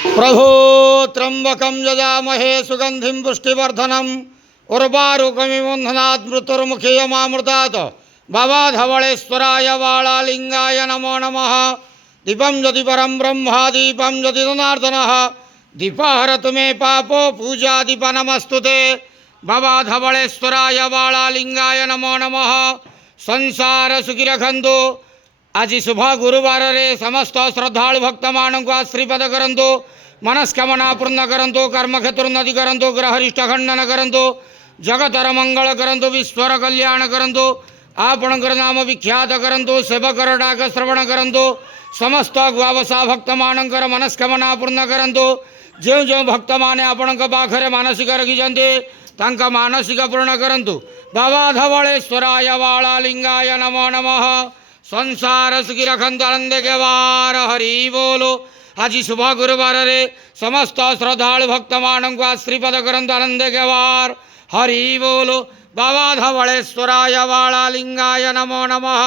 प्रभो त्र्यंबकं यजामहे सुगंधिं पुष्टिवर्धनम् उर्वारुकमिव बन्धनात् मृत्युर्मुखीयमामृतात् बाबा धवलेश्वराय बालालिंगाय नमो नमः। दीपं यदि परं ब्रह्मा दीपं यदि जनार्दनः दीपहरतु मे पापो पूजा दीप नमस्तुते। बाबा धवलेश्वराय बालालिंगाय नमो नमः। संसार सुखी रखंतु। आज शुभ गुरुवार रे समस्त श्रद्धालु भक्त मानक आशीर्वाद करंतु। मनस्कामना पूर्ण करंतु। कर्म क्षेत्र उन्नति करंतु। ग्रहरिष्ठ खंडन करंतु। जगतर मंगल करंतु। विश्वर कल्याण करंतु। आपणकर नाम विख्यात करंतु। सेवकर डाक श्रवण करंतु। समस्त गुआवसा भक्त मानकर मनस्कामना पूर्ण करंतु। जो जो भक्त माने आपणक पाखरे मानसिक रखिछन्ते तांका मानसिक पूर्ण करंतु। बाबा धवलेश्वराय बालालिंगाय नमो नमः। संसार सुखी रखंतु। आनंद के वार हरि बोलो। आज शुभ गुरुवार रे समस्त श्रद्धालु भक्त मानक आशीर्वाद करंतु। आनंद के वार हरि बोलो। बाबा धवलेश्वराय बालालिंगाय नमो नमः।